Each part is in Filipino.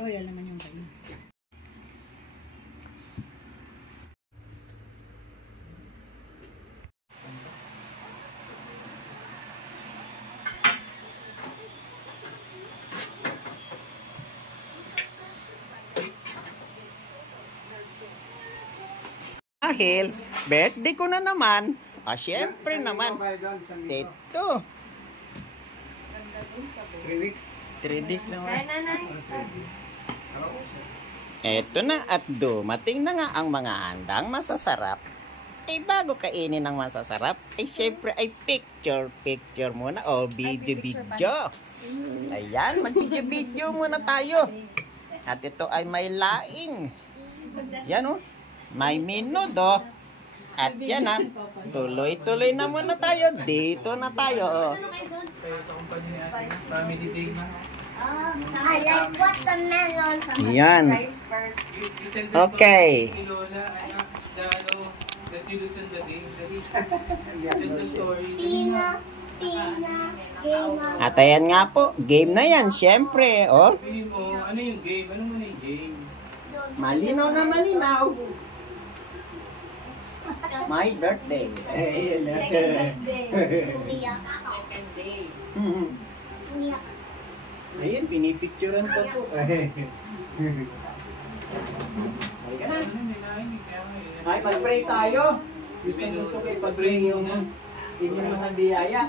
Oh, yan naman yung kanya. Dahil birthday ko na naman. Syempre naman. Ito. 3 weeks. 3 days naman. Ito na at dumating na nga ang mga handang masasarap. Bago kainin ng masasarap, syempre ay picture muna. O, video. Ayan, mag-video muna tayo. At ito ay may laing. Yan o. May minudo. At yan na. Tuloy-tuloy na muna tayo. Dito na tayo. I like watermelon. Yan. Okay. At ayan nga po. Game na yan. Siyempre. Oh. Ano yung game? Ano man yung game? Malinaw na malinaw. My birthday. Second birthday. Second day. Ayun, pinipicturean ko po. Ay, mag-pray tayo. Gusto nyo po kayo pag-pray yung inyong mga biyaya.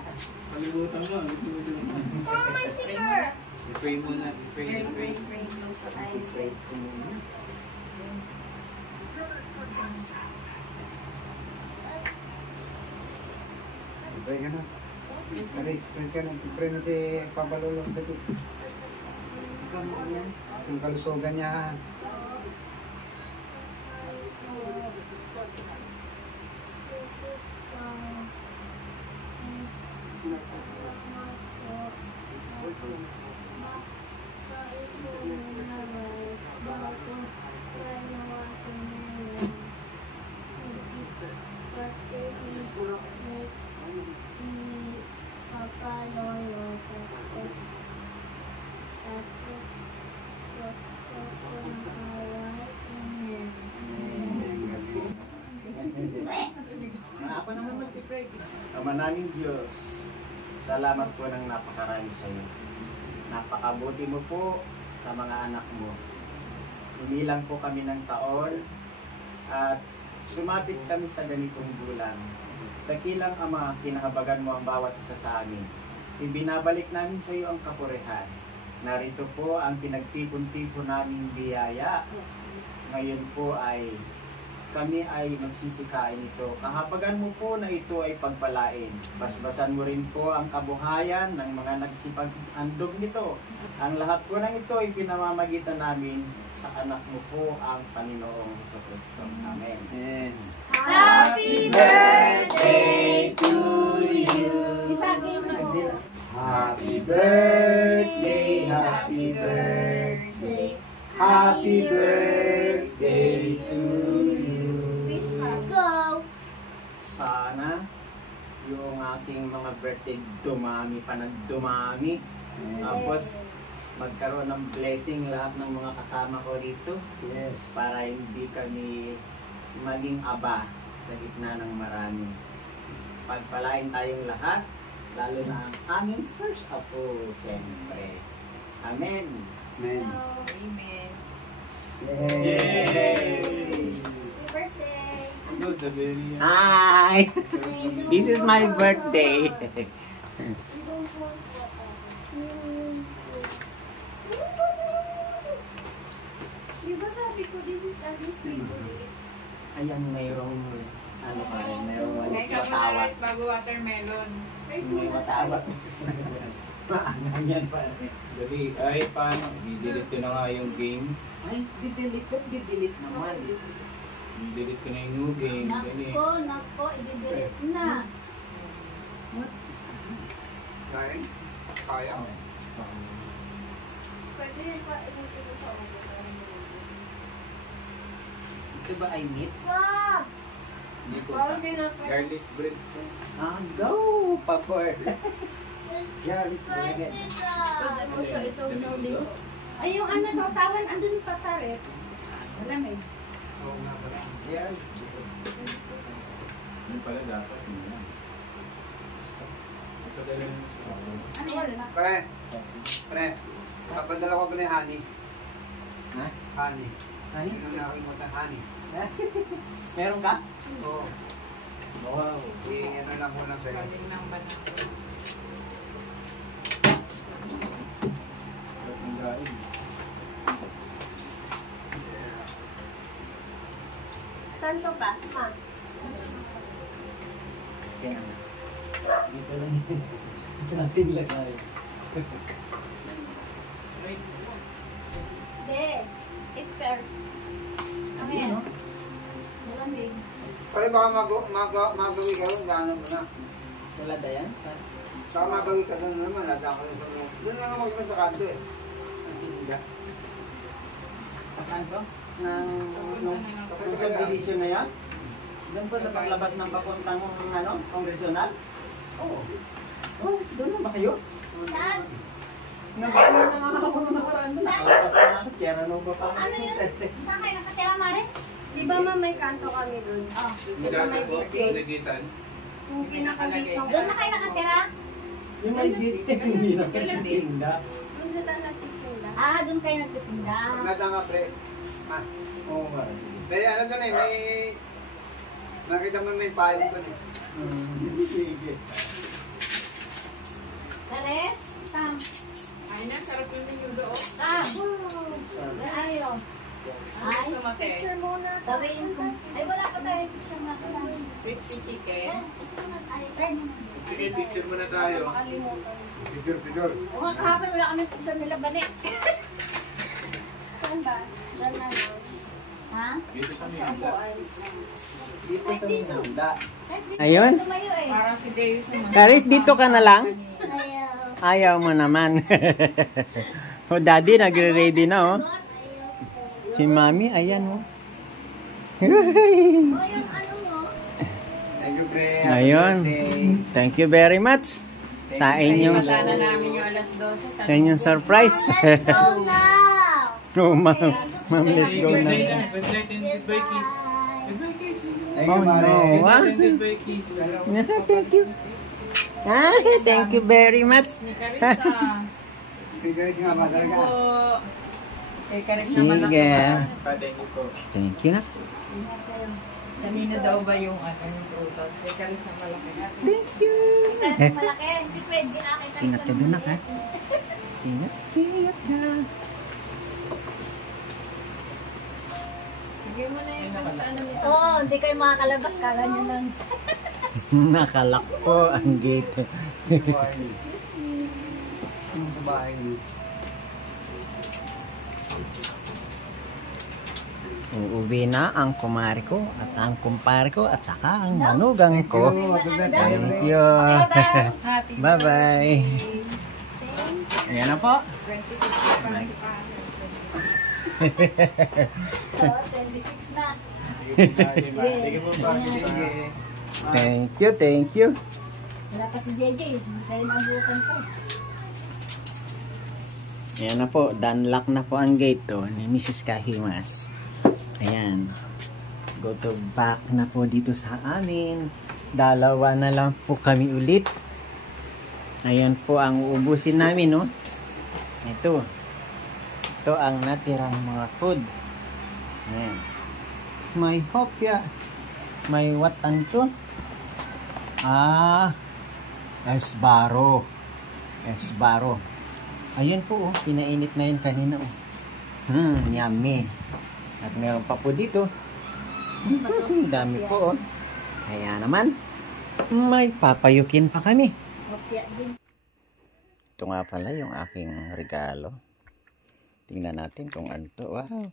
Palibutan mo. Oh, my sticker. I-pray muna. Pray. Close the eyes. Pray ko muna. Pray ka na. Pray ka na. Pray na si Papa Lolo. Yung kalusugan niya. Ako naman mag-pray. Ama naming Diyos, salamat po ng napakarami sa iyo. Napakabuti mo po sa mga anak mo. Umilang po kami ng taon at sumabit kami sa ganitong bulan. Dakilang Ama, kinahabagan mo ang bawat isa sa amin. Ibinabalik namin sa iyo ang kapurihan. Narito po ang pinagtipon-tipon naming biyaya. Ngayon po ay kami ay magsisikain ito. Kahabagan mo po na ito ay pagpalain. Basbasan mo rin po ang kabuhayan ng mga nagsipag-andog nito. Ang lahat po ng ito ay pinamamagitan namin sa anak mo po ang Panginoong Jesucristo. Amen. Amen. Happy birthday to you. Happy birthday, happy birthday, happy birthday to you. Go. Sana yung aking mga birthday dumami pa ng dumami. Tapos magkaroon ng blessing lahat ng mga kasama ko dito. Yes. Para hindi kami maging aba sa gitna ng marami. Pagpalain tayong lahat, lalo na ang aming first apo, siyempre. Amen. Amen. Amen. Yay! Birthday. Good, the very Hi! This is my birthday. Di ba sabi ko, this is Daddy's favorite? Ayan, mayroong ano pa rin, mayroong May ka muna matawat. rice bago watermelon. May matawat. Maangang yan pa rin. Dali, ay paano? I-delete ko na nga yung game. Ay, didelete naman. I-delete ko na yung new game. Dali. Nako, i-delete na. What is this? Kain? Kaya. Pwede rin pa ito sa ulo. Ito ba ay meat? Stop! Hindi ko Parang pinapay. garlic bread. Go! Papor! Yan. Pwede Pwede mo siya isaw-saw din. Ay, yung ano, sausawan, andun pa sa rep. Alam eh. Oo nga pala. Yan. Yun pala dapat. Yun lang. Ipadala mo. Ano yun? Pre, pre. Papadala ko pa na yung honey. Ha? Honey. Honey? Yung nakalimutan, honey. Meron ka? Oo. Wow. Ano lang ko lang sa'yo. Galing ng banana. At ang gain. Saan to ba? Ma. Kaya. Dito lang yun. Ito natin lagay. Be, eat first. Ano yan? Malamig. Pre, baka magawi ka rin, gano'n mo na. Wala ba yan? Baka magawi ka doon naman, nadaan ka doon. Doon na naman sa kanto eh. Ang tinda. Saan to? Nung subdivision na yan? Doon po sa paglabas ng papuntang ano, kongresyonal? Oo. Oh, doon na ba kayo? Saan? Nagkaya na nga ako nung nakaraan doon. Nakalapas na ako, Sierra Nova pa. Ano yun? Saan kayo nakatira, Mare? Di ba may kanto kami dun? Oh. Di ba may Magagawa detail? po, nagitan. Yung pinakalitong. Doon Doon na kayo nakatira? Yung may detail, hindi na pinagtinda. Doon sila nagtitinda. Ah, doon kayo nagtitinda. Pag nadaan ka, pre. Oo nga. May ano doon eh, may... Nakita mo may payong doon eh. Sige. Teres? Tam. Ay na, sarap yung menu doon. Tam. Ayaw. Ay, sumate. Picture muna. Gawin ko. Ay, wala pa tayo picture na kailangan. Crispy chicken. Sige, picture muna tayo. Makalimutan. Pidor. O nga kahapon wala kami picture nila Bane. Saan ba? Diyan na lang. Ha? Dito sa Sa Miranda. upuan. Dito sa Minanda. Ayun. Tumayo eh. Parang si Deus naman. Karit, dito ka na lang? Ayaw. Ayaw mo naman. O, daddy, nagre-ready na, oh. Si mami, ayan, oh. O yung ano mo? Thank you, pre. Ayun. Thank you very much sa inyong Sana namin yung alas 12. sa inyong surprise. Let's go now! Oh, ma'am, let's go na. Presented by Kiss. By Kiss. Thank Oh, you, pare. no. Ah. Presented by Kiss. Thank you. Ah, thank you very much. Ni Carissa. Figure nga ba talaga? Po. Kay Carissa malaki. Sige. Thank you po. Thank you na. Kanino daw ba yung ano yung prutas? Kay Carissa malaki. Thank you. Kasi malaki. Hindi pwede akin. Ingat ka dun, ha? Ingat, ingat ka. Sige mo na yung sa ano nito. Oo, hindi kayo makakalabas. Kala nyo lang. Nakalak po ang gate. Uuwi na ang kumari ko at ang kumpare ko at saka ang manugang ko. Thank you. Happy Bye-bye. Ayan na po. 26 na. Sige po, pa. Sige. Thank you, thank you. Wala pa si JJ. Kayo nabutan ko. Ayan na po, dunlock na po ang gate to ni Mrs. Kahimas. Ayan. Go to back na po dito sa amin. Dalawa na lang po kami ulit. Ayan po ang uubusin namin, no? Ito. Ito ang natirang mga food. Ayan. May hopya. May what to? Esbaro. Esbaro. Ayan po, oh. Pinainit na yun kanina, oh. Yummy. At meron pa po dito. Dami po, oh. Kaya naman, may papayukin pa kami. Opya din. Ito nga pala yung aking regalo. Tingnan natin kung ano to. Wow.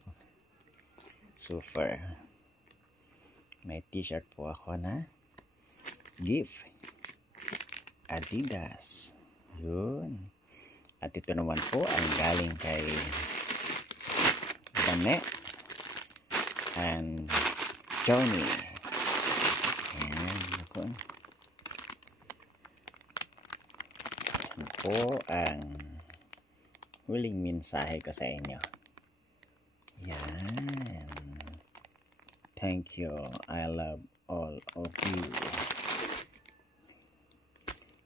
Super. May t-shirt po ako na gift. Adidas. Yun. At ito naman po ang galing kay Dane and Johnny. Ayan. Ako. Ito po ang huling mensahe ko sa inyo. Yan. Thank you. I love all of you.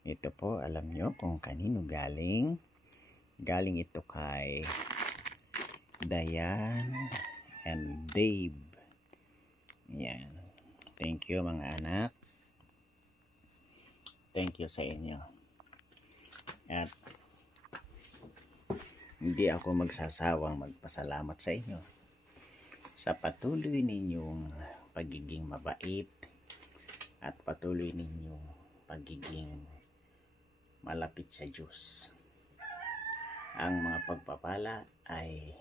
Ito po, alam nyo kung kanino galing. Galing ito kay Diane and Dave. Yan. Thank you mga anak. Thank you sa inyo. At hindi ako magsasawang magpasalamat sa inyo sa patuloy ninyong pagiging mabait at patuloy ninyong pagiging malapit sa Diyos. Ang mga pagpapala ay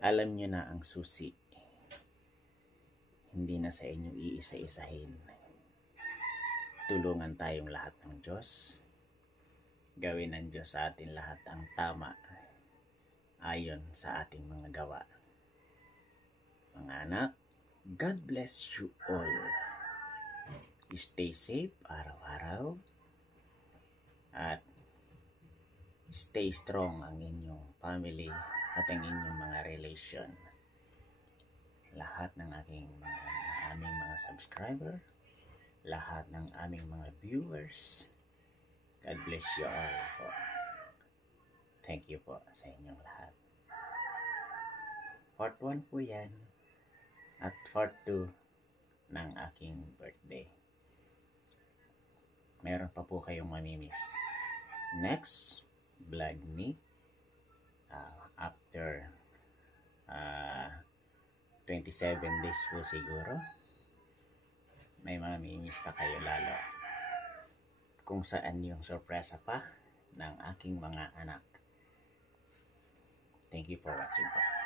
alam nyo na ang susi. Hindi na sa inyo iisa-isahin. Tulungan tayong lahat ng Diyos. Gawin ng Diyos sa atin lahat ang tama ayon sa ating mga gawa. Mga anak, God bless you all. Stay safe araw-araw at stay strong ang inyong family at ang inyong mga relation. Lahat ng aming mga subscriber, lahat ng aming mga viewers, God bless you all po. Thank you po sa inyong lahat. Part 1 po yan. At part 2 ng aking birthday. Meron pa po kayong mamimiss. Next vlog ni after 27 days po siguro. May mamimiss pa kayo lalo. Kung saan yung sorpresa pa ng aking mga anak. Thank you for watching po.